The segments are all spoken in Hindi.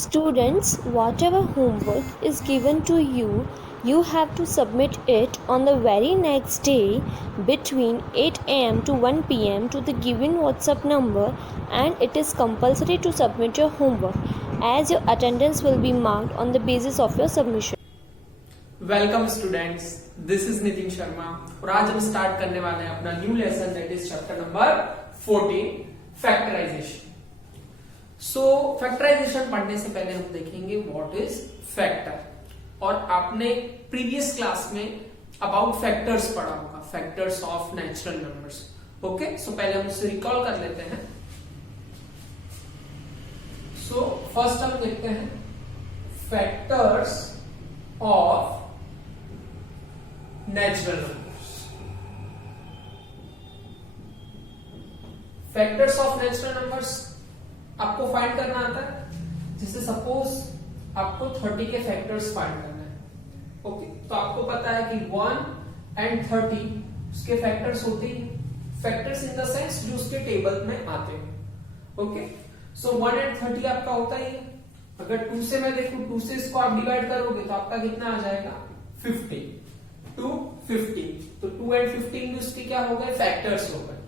Students, whatever homework is given to you, you have to submit it on the very next day between 8 am to 1 pm to the given WhatsApp number, and it is compulsory to submit your homework as your attendance will be marked on the basis of your submission. Welcome students, this is Nitin Sharma और आज हम स्टार्ट करने वाले हैं अपना new lesson that is chapter number 14 factorisation. So factorisation पढ़ने से पहले हम देखेंगे व्हाट इज फैक्टर। और आपने प्रीवियस क्लास में अबाउट फैक्टर्स पढ़ा होगा, factors of natural numbers. Okay, so पहले हम उसे रिकॉल कर लेते हैं। सो फर्स्ट हम देखते हैं factors of natural numbers. Factors of natural numbers आपको फाइंड करना आता है। जैसे सपोज आपको 30 के फैक्टर्स फाइंड करना है। ओके, तो आपको पता है कि 1 एंड 30 उसके फैक्टर्स होते हैं। फैक्टर्स इन द सेंस जो उसके टेबल में आते हैं। ओके, सो 1 एंड 30 आपका होता ही है। अगर 2 से मैं देखूं, 2 से इसको आप डिवाइड करोगे तो आपका कितना आ जाएगा 50 टू 15। तो 2 एंड 15 भी उसके क्या हो गए, फैक्टर्स हो गए।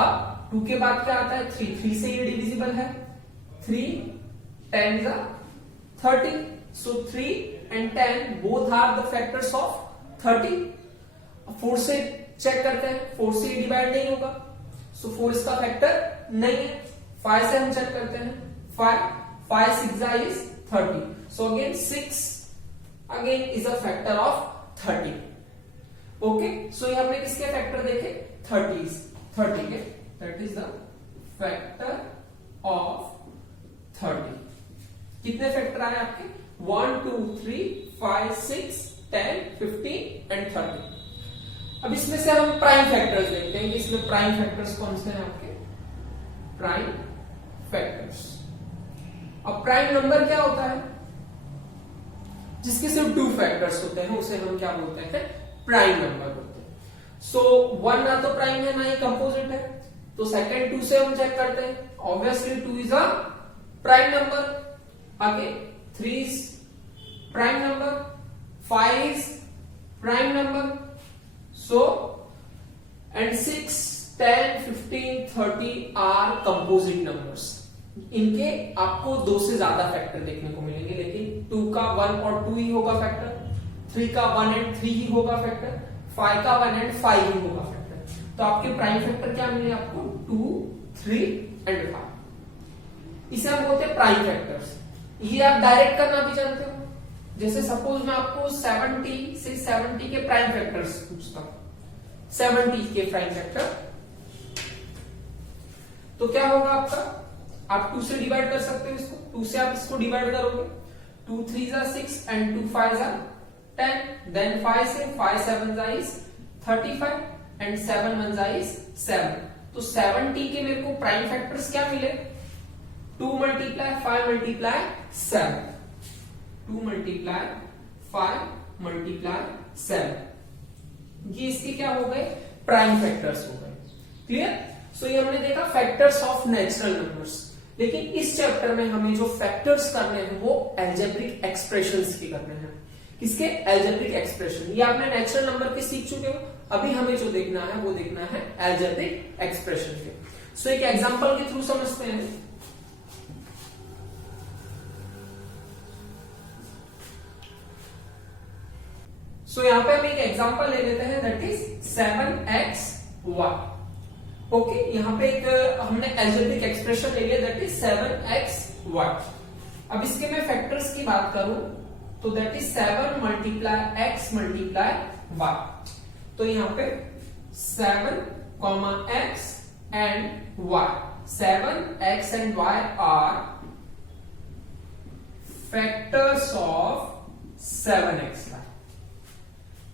अब 2 के बाद क्या आता है 3 से ये डिविजिबल है। 3 10 30, so 3 and 10 both are the factors of 30। 4 से चेक करते हैं, 4 से ये डिवाइड नहीं होगा, सो 4 इसका फैक्टर नहीं है। 5 से हम चेक करते हैं, 5 6 is 30, so again 6 again is a factor of 30. Okay, so ये हमने किसके फैक्टर देखे 30 के, that is the factor of 30। कितने फैक्टर आए आपके 1 2 3 5 6 10 15 and 30। अब इसमें से हम प्राइम फैक्टर्स देखते हैं कि इसमें प्राइम फैक्टर्स कौन से हैं आपके प्राइम फैक्टर्स। अब प्राइम नंबर क्या होता है, जिसके सिर्फ 2 फैक्टर्स होते हैं उसे हम क्या बोलते हैं, प्राइम नंबर बोलते हैं। सो 1 ना तो प्राइम है ना ही कंपोजिट है, तो सेकंड 2 से हम चेक करते हैं। Obviously 2 is a prime number. आगे 3 is prime number, 5 is prime number, so and 6 10 15 30 are composite numbers. इनके आपको 2 से ज्यादा फैक्टर देखने को मिलेंगे, लेकिन 2 का 1 और 2 ही होगा फैक्टर, 3 का 1 एंड 3 ही होगा फैक्टर, 5 का 1 एंड 5 ही होगा फैक्टर। तो आपके प्राइम फैक्टर क्या मिले आपको 2 3 एंड 5। इसे हम बोलते हैं प्राइम फैक्टर्स। ये आप डायरेक्ट करना भी जानते हो। जैसे सपोज मैं आपको 70 से 70 के प्राइम फैक्टर्स पूछता हूं, 70 के प्राइम फैक्टर, तो क्या होगा आपका, आप 2 से डिवाइड कर सकते हो इसको। 2 से आप इसको डिवाइड करोगे, 2 3 6 एंड 2 5 10, देन 5 से 5 7 is 35 एंड 7 1 is 7। तो 70 के मेरे को प्राइम फैक्टर्स क्या मिले 2 multiply 5 multiply 7, 2 multiply 5 multiply 7। ये इसके क्या हो गए प्राइम फैक्टर्स हो गए। क्लियर। सो ये हमने देखा फैक्टर्स ऑफ नेचुरल नंबर्स। लेकिन इस चैप्टर में हमें जो फैक्टर्स करने हैं वो अलजेब्रिक एक्सप्रेशंस के करने हैं। किसके, अलजेब्रिक एक्सप्रेशन। ये आपने नेचुरल नंबर के सीख चुके हो, अभी हमें जो देखना है वो देखना है अलजेब्रिक एक्सप्रेशन के। सो एक एग्जांपल के थ्रू समझते हैं। सो यहां पे हम एक एग्जांपल ले लेते हैं, दैट इज 7xy। ओके, यहां पे एक हमने अलजेब्रिक एक्सप्रेशन ले लिया, दैट इज 7xy। अब इसके मैं फैक्टर्स की बात करूं तो that is 7 multiply x multiply y। तो यहां पे 7 x and y, 7x and y are factors of 7xy।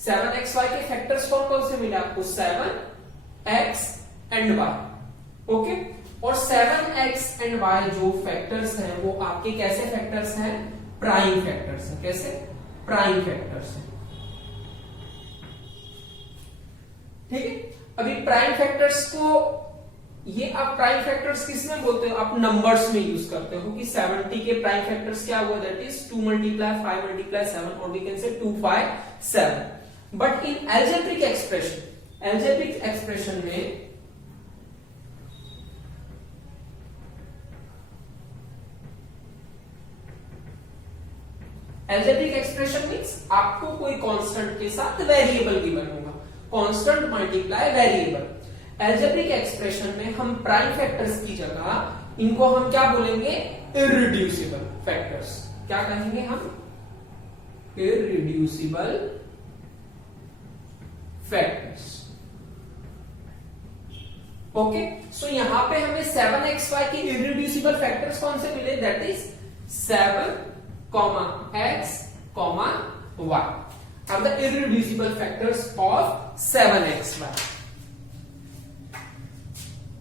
7xy के फैक्टर्स कौन कौन से मिले आपको 7x एंड y। ओके, और 7x एंड y जो फैक्टर्स हैं वो आपके कैसे फैक्टर्स हैं, प्राइम फैक्टर्स हैं। कैसे, प्राइम फैक्टर्स हैं। ठीक है। अभी प्राइम फैक्टर्स को ये आप प्राइम फैक्टर्स किस में बोलते हो, आप नंबर्स में यूज करते हो कि 70 के प्राइम फैक्टर्स क्या हुआ, दैट इज 2 मल्टीप्लाई 5 मल्टीप्लाई 7 और वी कैन से 2 5 7। बट इन एल्जेब्रिक एक्सप्रेशन में एल्जेब्रिक एक्सप्रेशन मीन्स आपको कोई कांस्टेंट के साथ वेरिएबल गिवन होगा, constant multiply variable. Algebraic expression में हम प्राइम फैक्टर्स की जगह इनको हम क्या बोलेंगे, इररिड्यूसिबल फैक्टर्स। क्या कहेंगे हम, इररिड्यूसिबल फैक्टर्स। ओके, सो यहां पे हमें 7xy की इररिड्यूसिबल फैक्टर्स कौन से मिले, that is 7, x, y are the irreducible factors of 7xy।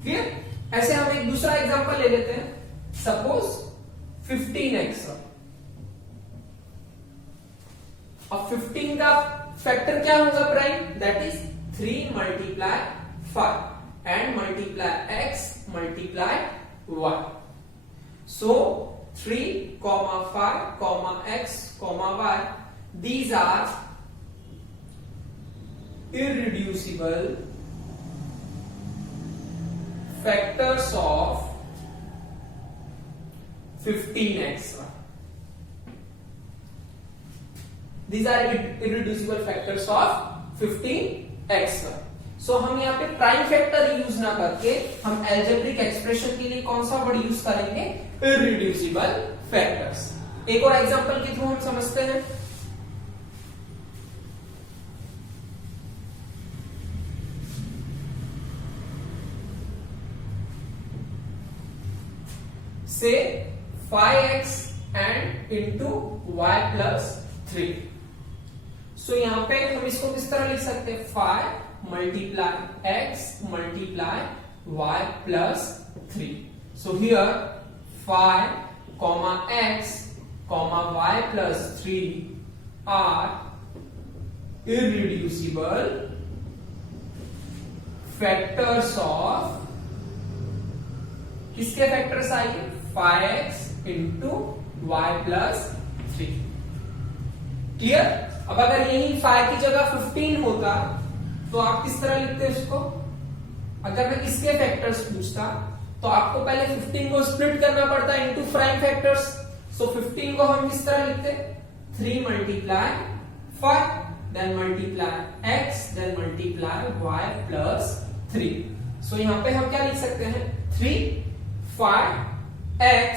Clear? ऐसे हम एक दूसरा एग्जांपल ले लेते हैं, सपोज 15x। अब 15 का फैक्टर क्या होगा prime, that is 3 multiply 5 and multiply x multiply y। So 3, 5, x, y, these are irreducible factors of 15xy। These are irreducible factors of 15xy। सो हम यहाँ पे प्राइम फैक्टर यूज ना करके हम एल्जेब्रिक एक्सप्रेशन के लिए कौन सा वर्ड यूज करेंगे, इररिड्यूसिबल फैक्टर्स। एक और एग्जांपल के थ्रू हम समझते हैं। से 5x and into y plus 3। So यहां पे हम इसको किस तरह लिख सकते हैं, 5 multiply x multiply y plus 3। So here 5, x, y plus 3 are irreducible factors of, किसके फैक्टर्स आएंगे, 5x into y plus 3। Clear? अब अगर यही 5 की जगह 15 होता तो आप किस तरह लिखते उसको, अगर मैं इसके फैक्टर्स पूछता तो आपको पहले 15 को स्प्लिट करना पड़ता इनटू प्राइम फैक्टर्स। सो 15 को हम किस तरह लिखते, 3 multiply 5 then multiply x then multiply y plus 3। So यहां पे हम क्या लिख सकते हैं, 3, 5, x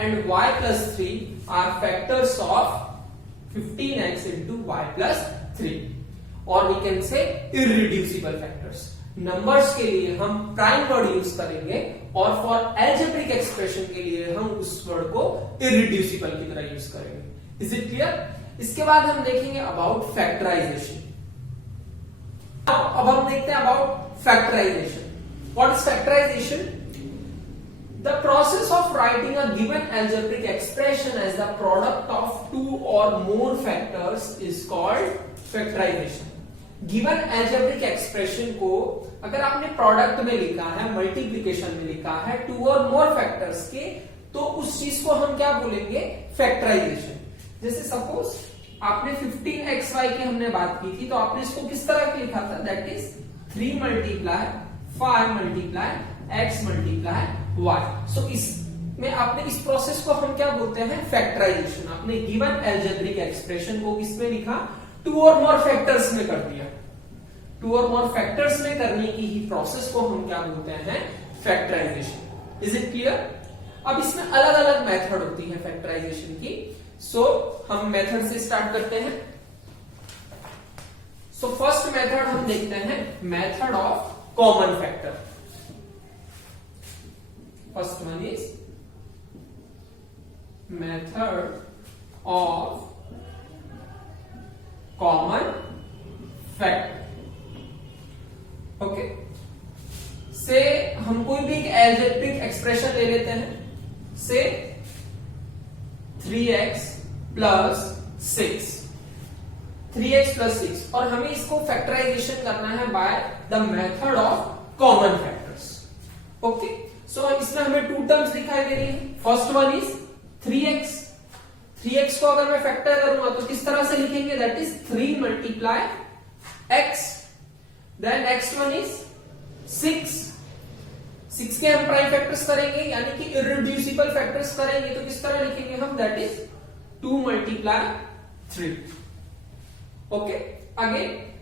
and y plus 3 are factors of 15x into y plus 3 और we can say irreducible factors. Numbers के लिए हम प्राइम वर्ड यूज करेंगे और फॉर एल्जेब्रिक एक्सप्रेशन के लिए हम उस वर्ड को इररिड्यूसिबल की तरह यूज करेंगे। Is it clear? इसके बाद हम देखेंगे अबाउट फैक्टराइजेशन। अब हम देखते हैं about factorization. What is factorization? The process of writing a given algebraic expression as the product of two or more factors is called factorization। Given algebraic expression को अगर आपने प्रोडक्ट में लिखा है, मल्टीप्लिकेशन में लिखा है, 2 और मोर फैक्टर्स के, तो उस चीज को हम क्या बोलेंगे, फैक्टराइजेशन। जैसे सपोज आपने 15xy की हमने बात की थी, तो आपने इसको किस तरह लिखा था, that is 3 multiply 5 multiply x multiply y। सो इसमें आपने इस प्रोसेस को हम क्या बोलते हैं, फैक्टराइजेशन। आपने गिवन एल्जेब्रिक एक्सप्रेशन को किसमें लिखा, 2 और मोर फैक्टर्स में कर दिया। 2 और मोर फैक्टर्स में करने की ही प्रोसेस को हम क्या बोलते हैं, फैक्टराइजेशन। Is it clear? अब इसमें अलग अलग मेथड होती है फैक्टराइजेशन की। सो हम मेथड से स्टार्ट करते हैं। सो फर्स्ट मेथड हम देखते हैं, method of common factor. First one is method of common factor. Okay, से हम कोई भी एक एल्जेब्रिक एक्सप्रेशन ले लेते हैं, से 3x प्लस 6, 3x प्लस 6, और हमें इसको फैक्टराइजेशन करना है by the method of common factors. Okay, so इसमें हमें टू टर्म्स दिखाई दे रही है। First one is 3x। 3x को अगर मैं फैक्टर करूंगा तो किस तरह से लिखेंगे, that is 3 multiply x। Then next one is 6। 6 के हम प्राइम फैक्टर्स करेंगे यानी कि इररिड्यूसिबल फैक्टर्स करेंगे तो किस तरह लिखेंगे हम, that is 2 multiply 3। Okay, again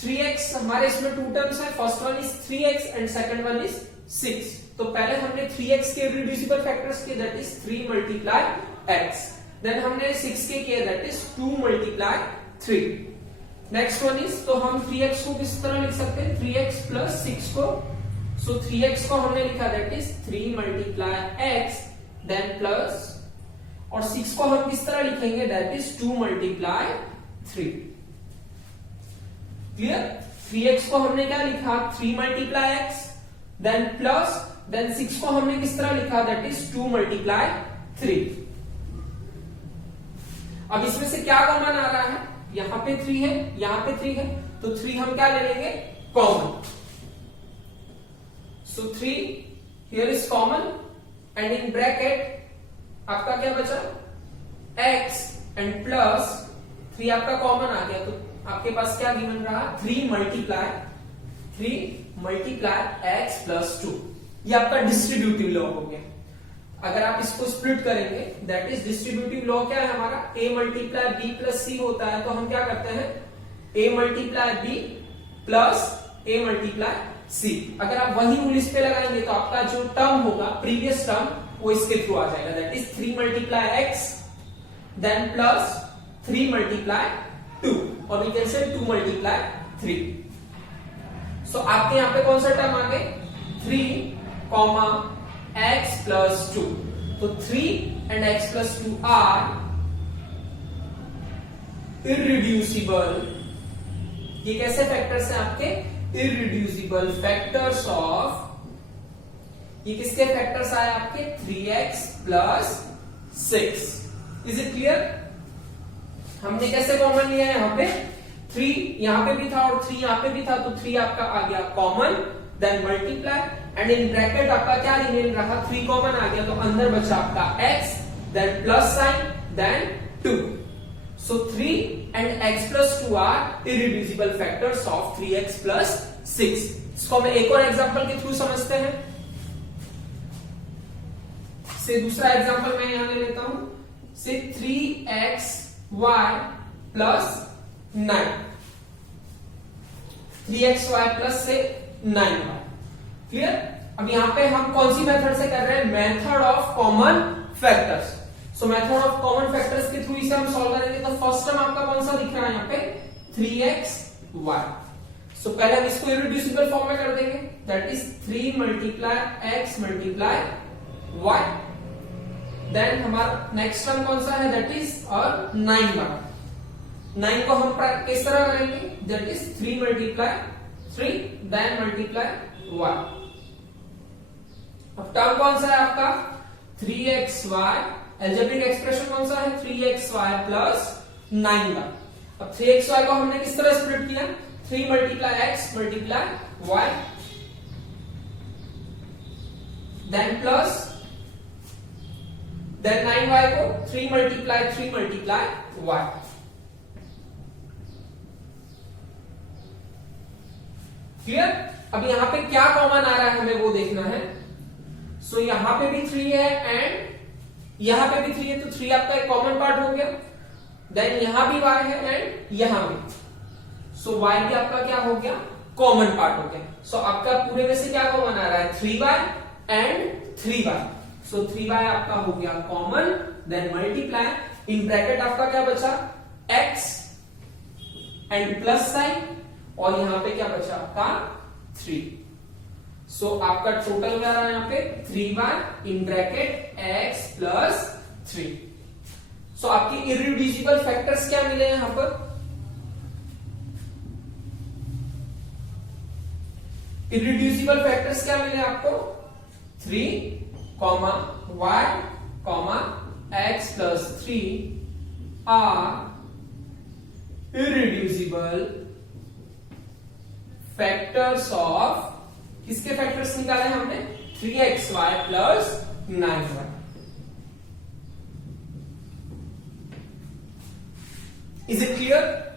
3x हमारे इसमें टू टर्म्स है। First one is 3x and second one is 6। तो पहले हमने 3x के इररिड्यूसिबल फैक्टर्स किए, that is 3 multiply x। Then हमने 6 के किए, that is 2 multiply 3। Next one is, तो हम 3x को किस तरह लिख सकते हैं, 3x प्लस 6 को। सो 3x को हमने लिखा, that is 3 multiply x, then plus, और 6 को हम किस तरह लिखेंगे, that is 2 multiply 3। Clear? 3x को हमने क्या लिखा, 3 multiply x, then plus, then 6 को हमने किस तरह लिखा, दैट इज 2 मल्टीप्लाई 3। अब इसमें से क्या कॉमन आ रहा है, यहां पे 3 है, यहां पे 3 है, तो 3 हम क्या ले लेंगे, common. So 3 here is common and in bracket आपका क्या बचा, x एंड प्लस 3 आपका कॉमन आ गया, तो आपके पास क्या गिवन रहा, 3 मल्टीप्लाई x प्लस 2। ये आपका डिस्ट्रीब्यूटिव लॉ हो गया। अगर आप इसको स्प्लिट करेंगे, दैट इज डिस्ट्रीब्यूटिव लॉ क्या है हमारा, a multiply b plus c होता है, तो हम क्या करते हैं, a multiply b plus a multiply c। अगर आप वही रूल इस पे लगाएंगे तो आपका जो टर्म होगा, प्रीवियस टर्म, वो इसके थ्रू आ जाएगा, that is 3 multiply x, then plus 3 multiply 2, और वी कैन से 2 मल्टीप्लाई 3। सो आपके यहां पे कौन सा टर्म आ गए, 3 कॉमा x प्लस 2। तो 3 and x plus 2 are irreducible. ये कैसे फैक्टर्स हैं आपके, इररिड्यूसिबल फैक्टर्स ऑफ, ये किसके फैक्टर्स आए आपके, 3x plus 6। Is it clear? हमने कैसे कॉमन लिया है, यहां पे 3 यहां पे भी था और 3 यहां पे भी था, तो 3 आपका आ गया common, then multiply, and in bracket आपका क्या रिमेन रहा, 3 कॉमन आ गया, तो अंदर बचा आपका x, then plus sign, then 2। So 3 and x plus 2 are irreducible factors of 3x plus 6। इसको हम एक और एग्जांपल के थ्रू समझते हैं। से दूसरा एग्जांपल मैं यहां ले लेता हूं, से 3xy प्लस 9, 3xy प्लस से 9y। क्लियर? अब यहां पे हम कौन सी मेथड से कर रहे हैं, method of common factors. So method of common factors के थ्रू इसे हम सॉल्व करेंगे। तो फर्स्ट टर्म आपका कौन सा दिख रहा है यहां पे, 3xy। सो पहले हम इसको इररिड्यूसिबल फॉर्म में कर देंगे, that is 3 multiply x multiply y। Then हमारा नेक्स्ट टर्म कौन सा है, दैट इज और 9y। 9 को हम किस तरह करेंगे, that is 3 multiply 3, then multiply y। अब टर्म कौन सा है आपका, 3xy, एल्जेब्रिक एक्सप्रेशन कौन सा है, 3xy प्लस 9y। अब 3xy को हमने किस तरह स्प्लिट किया, 3 multiply x multiply y, then plus, then 9y को 3 मल्टीप्लाई y। क्लियर? अब यहां पे क्या कॉमन आ रहा है हमें वो देखना है। सो यहां पे भी 3 है एंड यहां पे भी 3 है, तो 3 आपका एक कॉमन पार्ट हो गया। देन यहां भी y है एंड यहां भी, सो y भी आपका क्या हो गया, कॉमन पार्ट हो गया। सो आपका पूरे में से क्या कॉमन आ रहा है, 3y and 3y। So 3y आपका हो गया common, then multiply, in bracket आपका क्या बचा, x एंड प्लस साइन, और यहां पे क्या बचा आपका 3। सो आपका टोटल क्या रहा यहां पे, 3y in bracket x plus 3। सो आपकी इररिड्यूसिबल फैक्टर्स क्या मिले यहां पर, इररिड्यूसिबल फैक्टर्स क्या मिले आपको, 3, y, x plus 3 are irreducible factors of, किसके फैक्टर्स निकाले हमने, 3xy plus 9y. Is it clear?